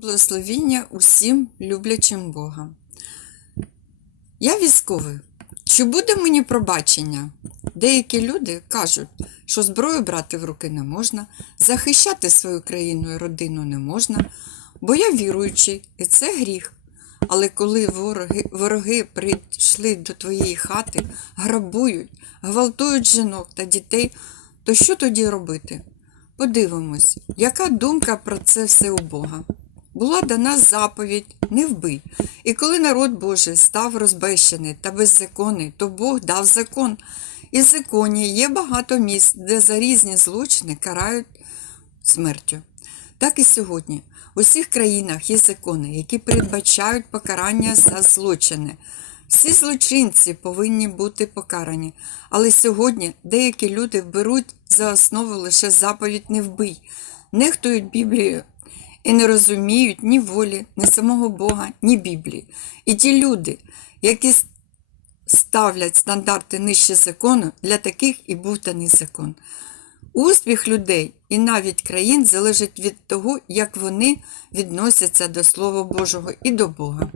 Благословіння усім люблячим Бога. Я військовий. Чи буде мені пробачення? Деякі люди кажуть, що зброю брати в руки не можна, захищати свою країну і родину не можна, бо я віруючий, і це гріх. Але коли вороги, вороги прийшли до твоєї хати, грабують, гвалтують жінок та дітей, то що тоді робити? Подивимось, яка думка про це все у Бога. Була дана заповідь не вбий. І коли народ Божий став розбещений та беззаконний, то Бог дав закон. І в законі є багато місць, де за різні злочини карають смертю. Так і сьогодні. У всіх країнах є закони, які передбачають покарання за злочини. Всі злочинці повинні бути покарані. Але сьогодні деякі люди беруть за основу лише заповідь не вбий, нехтують Біблією і не розуміють ні волі, ні самого Бога, ні Біблії. І ті люди, які ставлять стандарти нижче закону, для таких і був даний закон. Успіх людей і навіть країн залежить від того, як вони відносяться до Слова Божого і до Бога.